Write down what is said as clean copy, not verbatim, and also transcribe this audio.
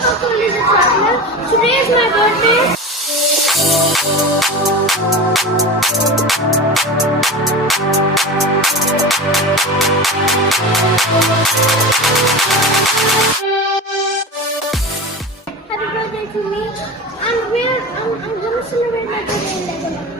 welcome to Little Traveler. Today is my birthday. Happy birthday to me. I'm gonna celebrate my birthday in Lebanon.